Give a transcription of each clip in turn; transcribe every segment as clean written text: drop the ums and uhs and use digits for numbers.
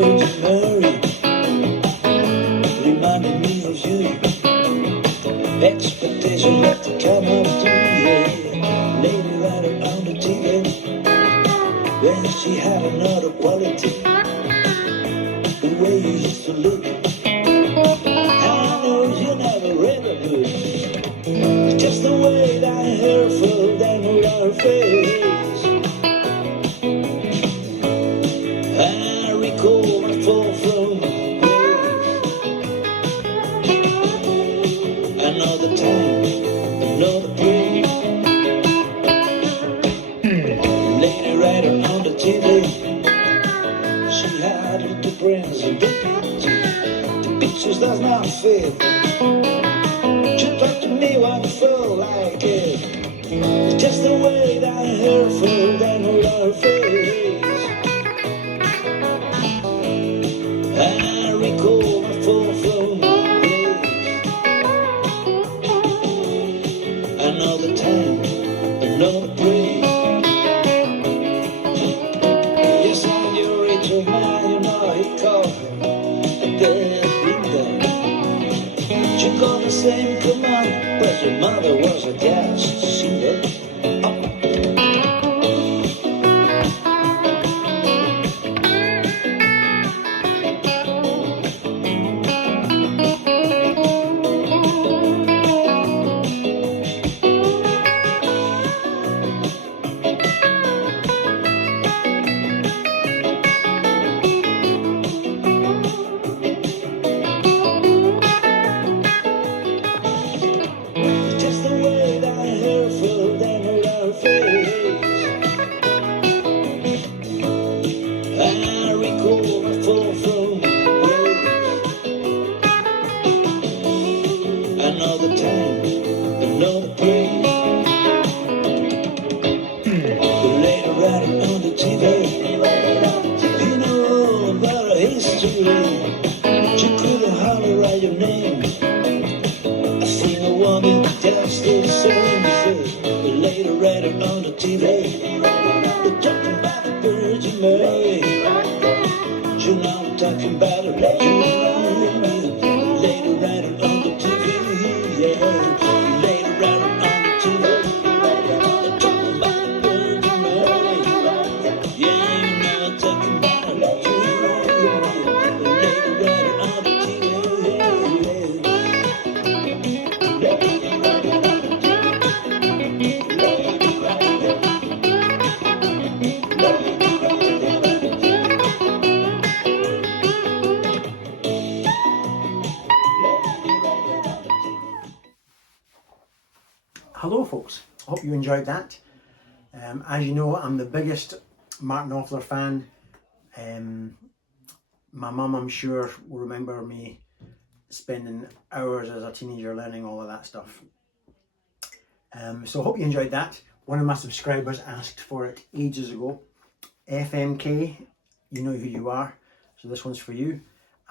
Virgin Mary, reminding me of you. Expectation left to come up to yeah. Lady rider on the TV, when she had another quality. The way you used to look, I know you never really would. Just the way that hair fell down her face. I recall my fall from grace. Another time, another place. Lady rider on the TV. She had little brains and big pictures. The pictures does not fit. She talked to me when I felt like it. It's just the way that hair fell down her face. I recall my fall from grace. Another time, another place. Yes, I'm your Rachel man, you know he called her. There's Linda. She got the same command, but your mother was a jazz singer. Another time, another place. The lady riding on the TV. You know all about her history. She couldn't hardly write your name. I think I wanted just the same. The lady riding on the TV. They're talking about the Virgin Mary. You know I'm talking about her. Lady riding on the TV. Hello folks, hope you enjoyed that. As you know, I'm the biggest Mark Knopfler fan. My mum, I'm sure, will remember me spending hours as a teenager learning all of that stuff. So hope you enjoyed that. One of my subscribers asked for it ages ago. FMK, you know who you are, so this one's for you.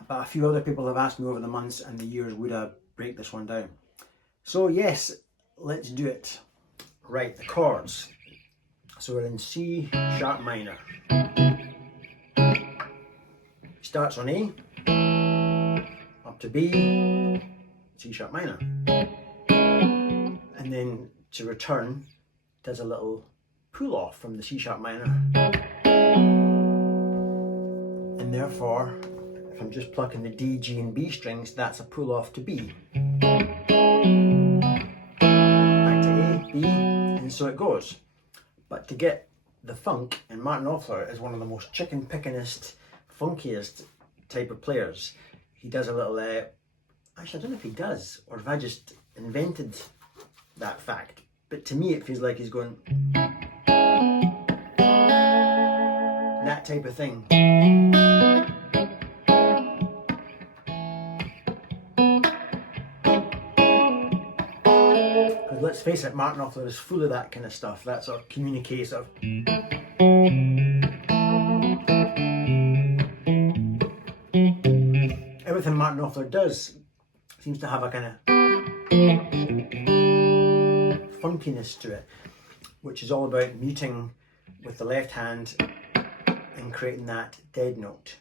But a few other people have asked me over the months and the years would I break this one down. So yes, let's do it. Right, the chords. So we're in C sharp minor. Starts on A, up to B, C sharp minor. And then to return, does a little pull off from the C sharp minor. And therefore, if I'm just plucking the D, G and B strings, that's a pull off to B. B, and so it goes. But to get the funk, and Mark Knopfler is one of the most chicken pickingest, funkiest type of players. He does a little, actually I don't know if he does, or if I just invented that fact, but to me it feels like he's going, that type of thing. Let's face it, Mark Knopfler is full of that kind of stuff, that sort of communicative. Everything Mark Knopfler does seems to have a kind of funkiness to it, which is all about muting with the left hand and creating that dead note.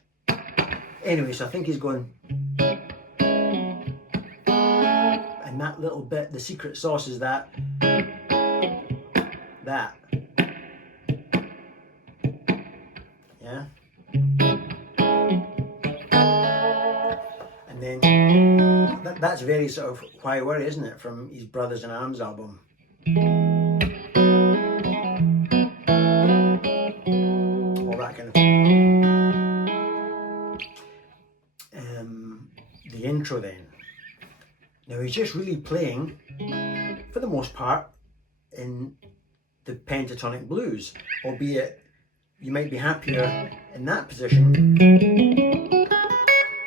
Anyway, so I think he's going, and that little bit, the secret sauce is that. Yeah. And then that's very sort of Why Worry, isn't it, from his Brothers in Arms album. All that kind of thing. The intro then. Now he's just really playing, for the most part, in the pentatonic blues, albeit you might be happier in that position,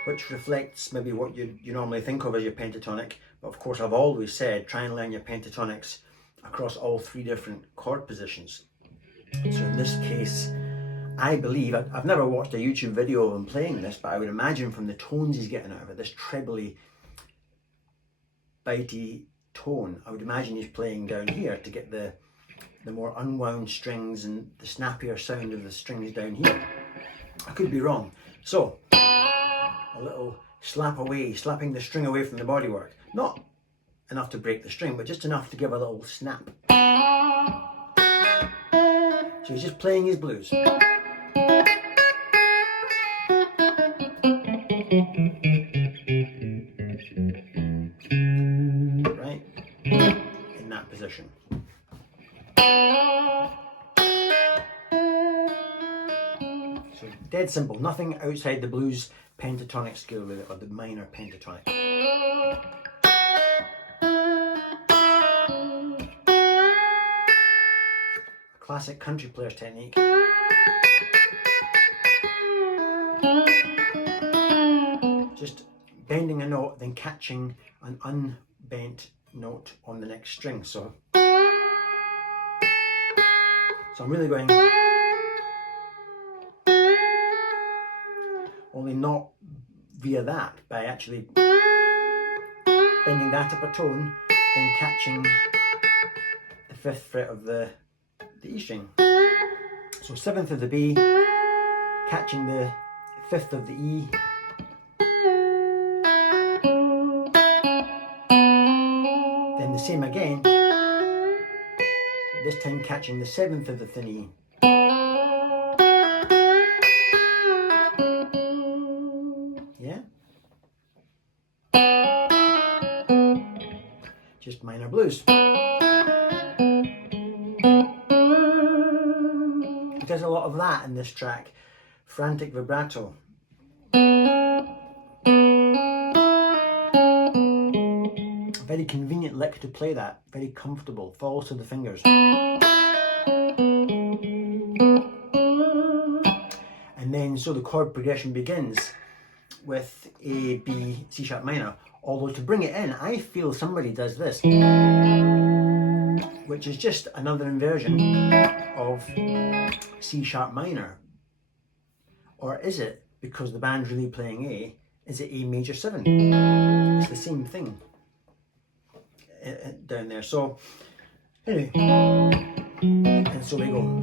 which reflects maybe what you normally think of as your pentatonic. But of course, I've always said try and learn your pentatonics across all 3 different chord positions. So in this case, I believe, I've never watched a YouTube video of him playing this, but I would imagine from the tones he's getting out of it, this trebly, bitey tone, I would imagine he's playing down here to get the more unwound strings and the snappier sound of the strings down here. I could be wrong. So, a little slapping the string away from the bodywork. Not enough to break the string, but just enough to give a little snap. So he's just playing his blues. Right? In that position. So dead simple, nothing outside the blues pentatonic scale with it, or the minor pentatonic. Classic country player's technique. Just bending a note, then catching an unbent note on the next string. So I'm really going, only not via that, by actually bending that up a tone, then catching the 5th fret of the E string. So 7th of the B, catching the 5th of the E, then the same again, this time catching the 7th of the thin E. Yeah? Just minor blues. There's a lot of that in this track. Frantic vibrato. Very convenient lick to play that. Very comfortable. Falls to the fingers. And then so the chord progression begins with A, B, C sharp minor. Although to bring it in, I feel somebody does this, which is just another inversion of C sharp minor. Or is it, because the band's really playing A, is it A major 7? It's the same thing down there. So anyway, and so we go.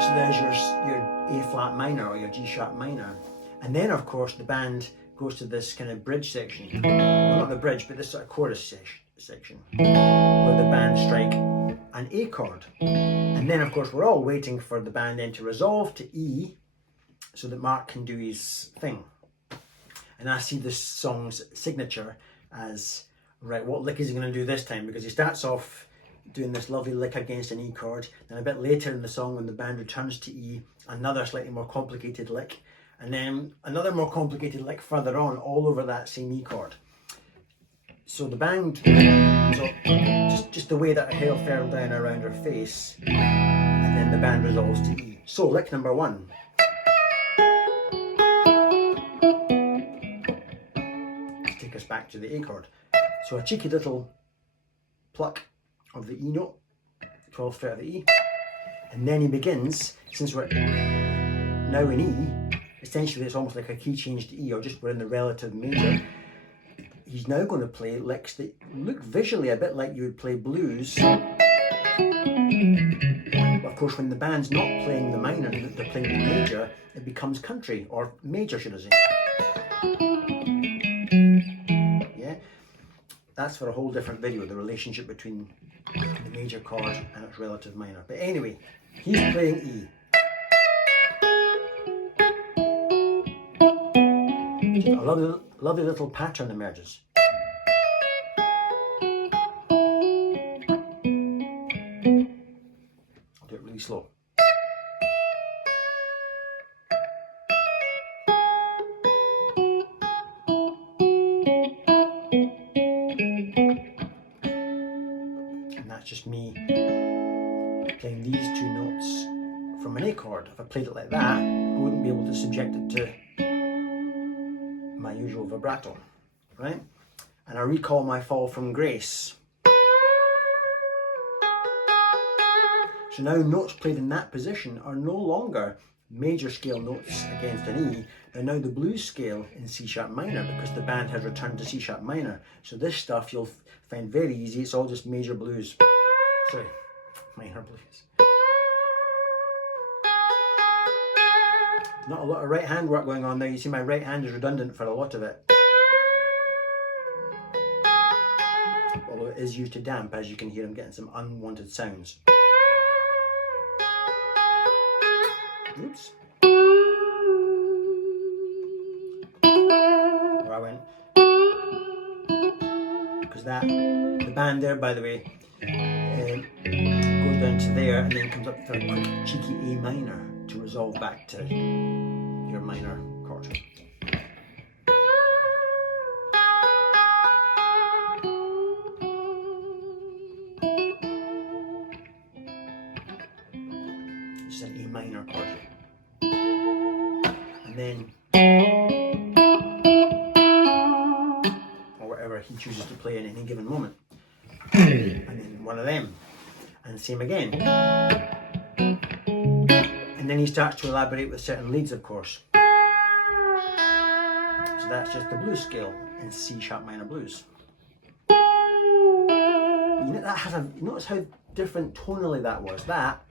So there's your A flat minor or your G sharp minor. And then of course the band goes to this kind of bridge section. Well, not the bridge, but this sort of chorus section where the band strike an A chord. And then of course we're all waiting for the band then to resolve to E so that Mark can do his thing. And I see this song's signature as, right, what lick is he going to do this time? Because he starts off doing this lovely lick against an E chord, then a bit later in the song when the band returns to E, another slightly more complicated lick, and then another more complicated lick further on, all over that same E chord. So the band, so just the way that her hair fell down around her face, and then the band resolves to E. So lick number 1. Let's take us back to the A chord. So a cheeky little pluck of the E note, 12th fret of the E, and then he begins, since we're now in E, essentially it's almost like a key change to E, or just we're in the relative major. he's now going to play licks that look visually a bit like you would play blues. But of course, when the band's not playing the minor, they're playing the major, it becomes country, or major, should I say. Yeah, that's for a whole different video, the relationship between the major chord and its relative minor. But anyway, he's playing E. A lovely little pattern emerges. I'll do it really slow. And that's just me playing these two notes from an A chord. If I played it like that, I wouldn't be able to subject it to my usual vibrato, right? And I recall my fall from grace. So now notes played in that position are no longer major scale notes against an E. They're now the blues scale in C sharp minor, because the band has returned to C sharp minor. So this stuff you'll find very easy. It's all just major blues. Sorry, minor blues. Not a lot of right hand work going on there. You see my right hand is redundant for a lot of it. Although it is used to damp, as you can hear, I'm getting some unwanted sounds. Oops. Where I went. Because the band there, by the way, goes down to there and then comes up for a quick cheeky A minor to resolve back to your minor chord. It's an A minor chord. And then, or whatever he chooses to play in any given moment. And then one of them. And same again. And then he starts to elaborate with certain leads, of course. So that's just the blues scale in C sharp minor blues. You know, that has notice how different tonally that was. That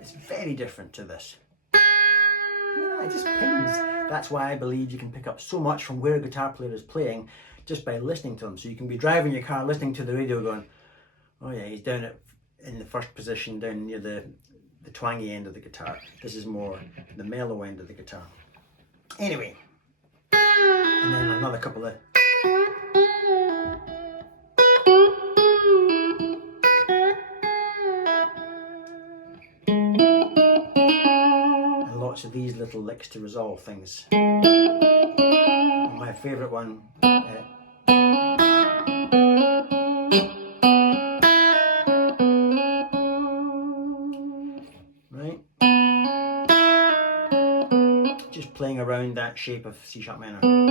is very different to this. Yeah, it just pings. That's why I believe you can pick up so much from where a guitar player is playing just by listening to them. So you can be driving your car, listening to the radio, going, oh yeah, he's down in the first position, down near the twangy end of the guitar. This is more the mellow end of the guitar. Anyway, and then another couple of and lots of these little licks to resolve things. My favourite one. Playing around that shape of C sharp minor. And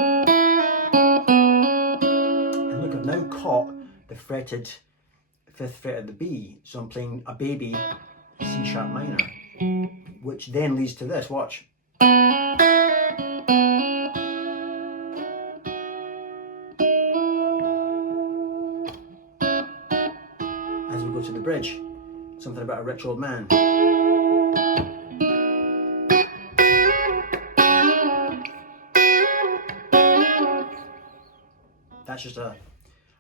look, I've now caught the fretted 5th fret of the B, so I'm playing a baby C sharp minor, which then leads to this, watch. As we go to the bridge, something about a rich old man. That's just I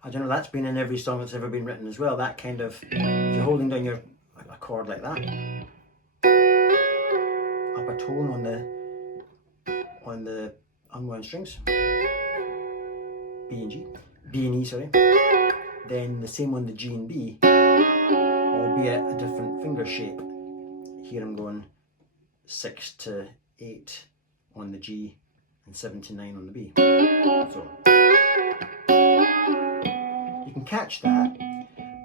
don't know, that's been in every song that's ever been written as well. That kind of, if you're holding down a chord like that, up a tone on the unwound strings, B and E, sorry. Then the same on the G and B, albeit a different finger shape. Here I'm going 6 to 8 on the G and 7 to 9 on the B. So you can catch that,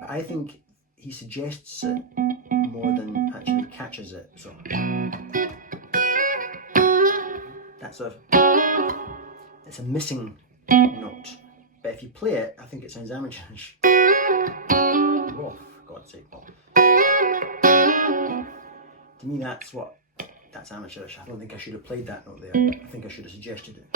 but I think he suggests it more than actually catches it. So it's a missing note. But if you play it, I think it sounds amateurish. Oh, for God's sake, Paul. To me, that's amateurish. I don't think I should have played that note there. I think I should have suggested it.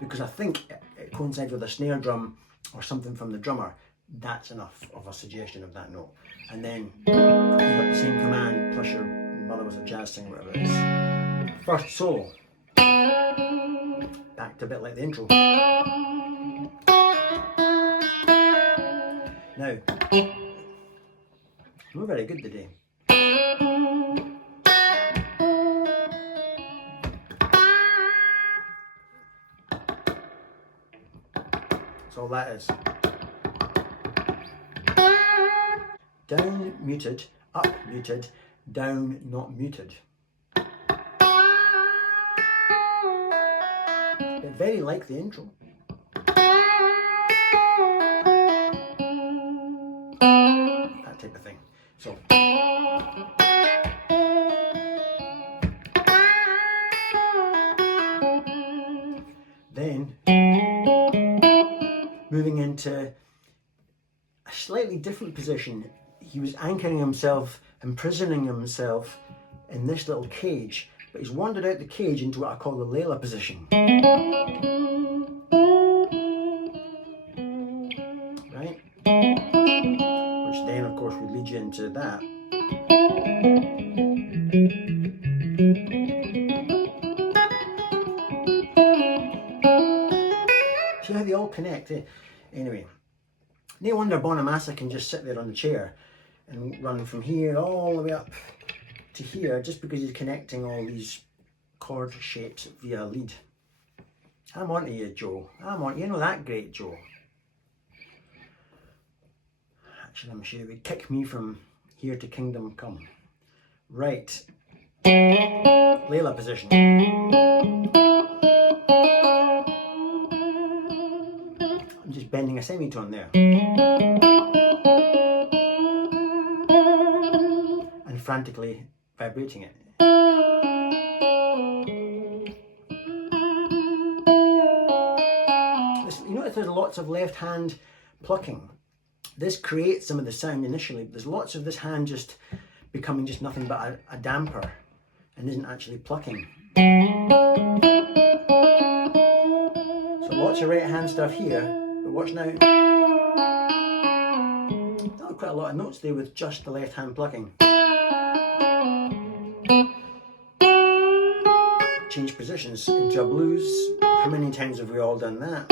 because I think it coincides with a snare drum or something from the drummer. That's enough of a suggestion of that note. And then you've got the same command plus your mother was a jazz singer, whatever it is. First solo. Back to a bit like the intro. Now, not very good today. That's all that is. Down muted, up muted, down not muted. But very like the intro. That type of thing. So. Then, moving into a slightly different position, he was anchoring himself, imprisoning himself in this little cage, but he's wandered out the cage into what I call the Layla position. Right? Which then, of course, would lead you into that. See how they all connect, eh? Anyway, no wonder Bonamassa can just sit there on the chair and run from here all the way up to here just because he's connecting all these chord shapes via a lead. I'm on to you, Joe. I'm on. You know that great, Joe. Actually, I'm sure it would kick me from here to kingdom come. Right. Layla position. I'm just bending a semitone there. And frantically vibrating it. You notice there's lots of left hand plucking. This creates some of the sound initially, but there's lots of this hand just becoming just nothing but a damper and isn't actually plucking. So lots of right hand stuff here, but watch now. Not quite a lot of notes there with just the left hand plucking. Change positions into a blues. How many times have we all done that?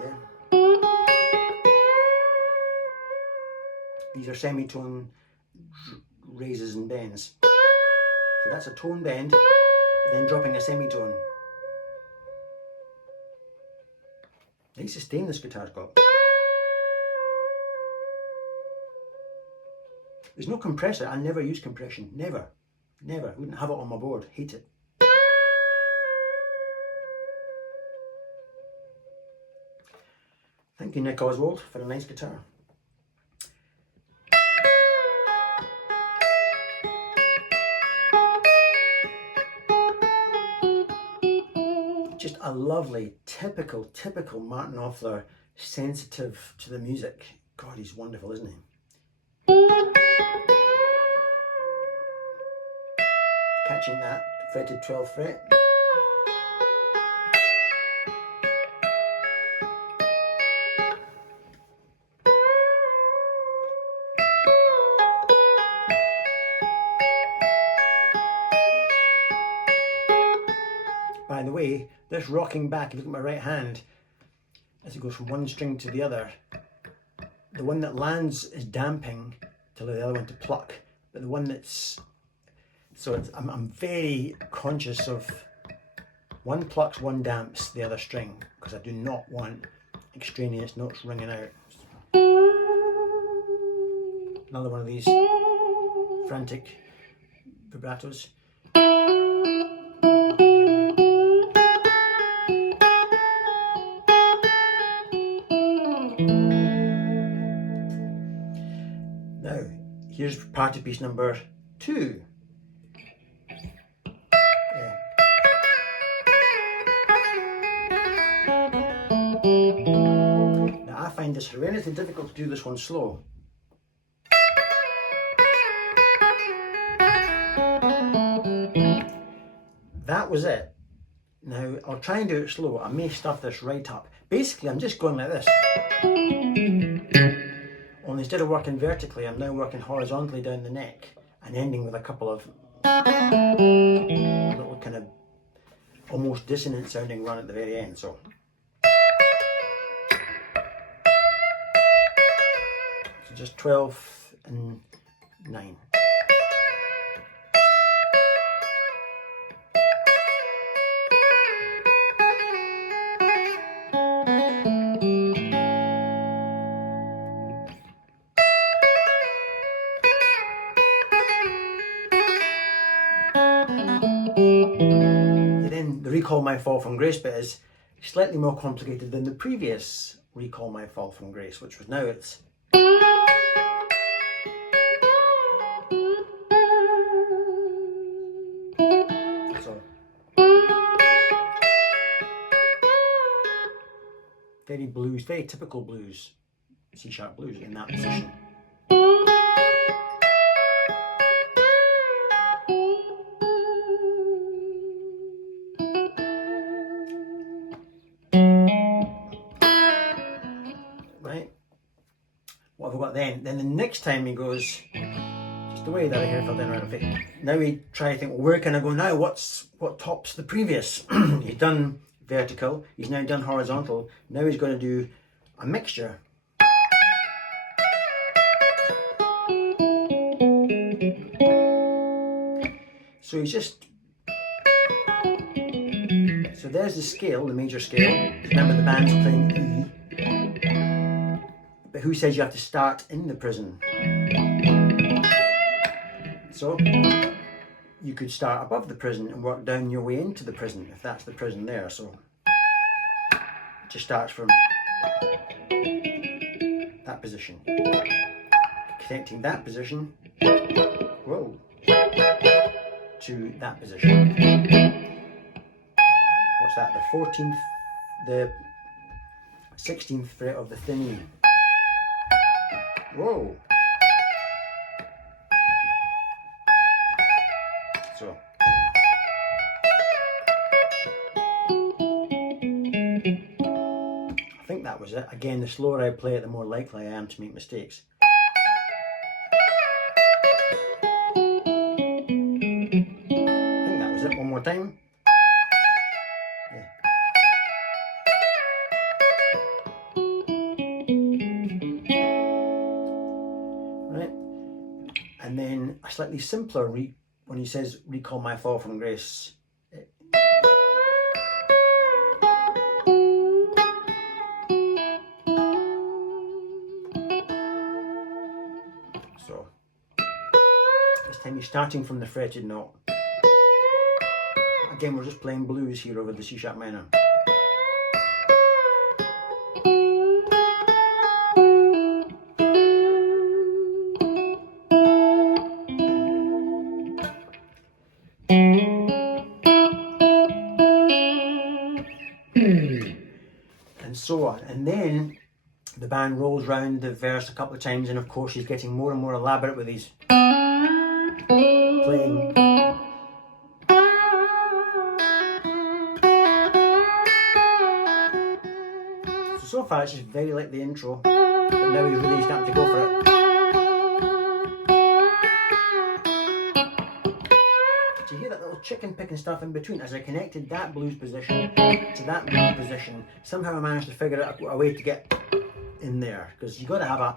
Yeah. These are semitone raises and bends. So that's a tone bend, then dropping a semitone. Nice sustain this guitar's got. There's no compressor. I never use compression. Never. Never. Wouldn't have it on my board. Hate it. Thank you, Nick Oswald, for a nice guitar. Just a lovely, typical Martin Knopfler, sensitive to the music. God, he's wonderful, isn't he? Catching that fretted 12th fret. By the way, this rocking back, if you look at my right hand, as it goes from one string to the other, the one that lands is damping to the other one to pluck, but the one that's, so it's, I'm very conscious of one plucks, one damps the other string, because I do not want extraneous notes ringing out. Another one of these frantic vibratos. Now, here's party piece number 2. Now, I find this horrendously difficult to do this one slow. that was it. Now I'll try and do it slow. I may stuff this right up. Basically I'm just going like this. Only instead of working vertically, I'm now working horizontally down the neck and ending with a couple of little kind of almost dissonant sounding run at the very end. So just 12 and 9. Then the Recall My Fall from Grace bit is slightly more complicated than the previous Recall My Fall from Grace, which was now it's so very blues, very typical blues, C sharp blues in that position. Right, what have we got then? Then the next time he goes, just the way that I hear fell down around a fit. Now we try to think, well, where can I go now? What tops the previous? He's done vertical, he's now done horizontal. Now he's going to do a mixture. So he's just, so there's the scale, the major scale. Remember the band's playing E. But who says you have to start in the prison? So you could start above the prison and work down your way into the prison, if that's the prison there. So it just starts from that position, connecting that position, whoa, to that position. What's that? The 14th, the 16th fret of the thin E. Whoa. So. I think that was it. Again, the slower I play it, the more likely I am to make mistakes. I think that was it. One more time. Yeah. Right. And then a slightly simpler when he says Recall My Fall from Grace. So this time he's starting from the fretted note. Again, we're just playing blues here over the C sharp minor. And so on. And then the band rolls round the verse a couple of times, and of course he's getting more and more elaborate with his playing. So far it's just very like the intro, but now he's really starting to go for it. Do you hear that little chicken picking stuff in between? As I connected that blues position to that blues position, somehow I managed to figure out a way to get in there, because you've got to have a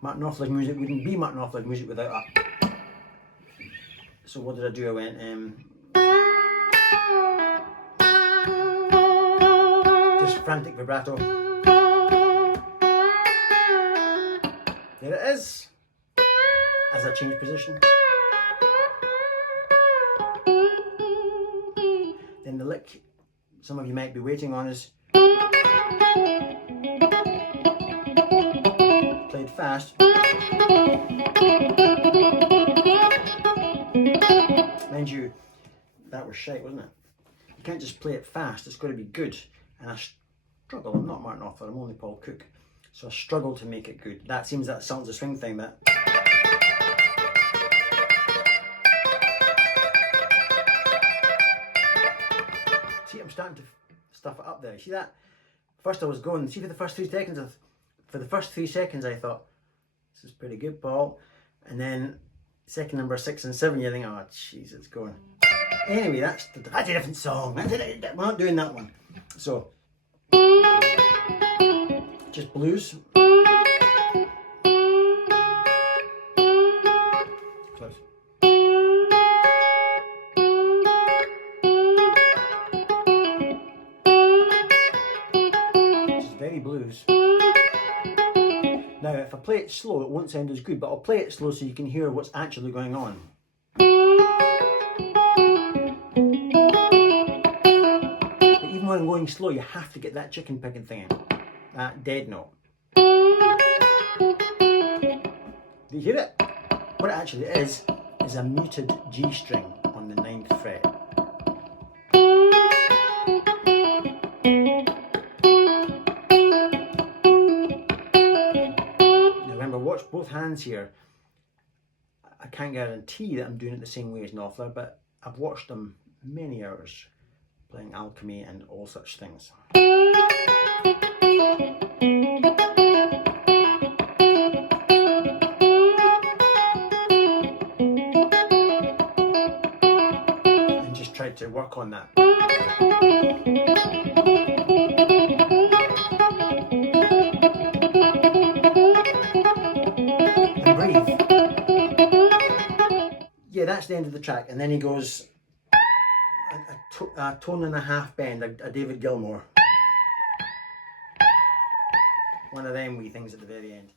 Martin Knopfler's music wouldn't be Martin Knopfler's music without a. So what did I do? I went just frantic vibrato. There it is. As I change position. Then the lick some of you might be waiting on is played fast. Mind you, that was shite, wasn't it? You can't just play it fast, it's got to be good. And I struggle, I'm not Martin Knopfler, I'm only Paul Cook. So I struggle to make it good. That seems that Songs of Swing thing that. starting to stuff it up there. See that? First I was going, see for the first 3 seconds, I thought, this is pretty good, Paul. And then second number 6 and 7, you think, oh jeez, it's going. Anyway, that's a different song. We're not doing that one. So, just blues. Close. Which is very blues. Now, if I play it slow, it won't sound as good, but I'll play it slow so you can hear what's actually going on. But even when I'm going slow, you have to get that chicken picking thing in. That dead note. Do you hear it? What it actually is a muted G string on the 9th fret. Watch both hands here. I can't guarantee that I'm doing it the same way as Knopfler, but I've watched them many hours playing alchemy and all such things. And just tried to work on that. Breathe. Yeah, that's the end of the track, and then he goes a tone and a half bend, a David Gilmour. One of them wee things at the very end.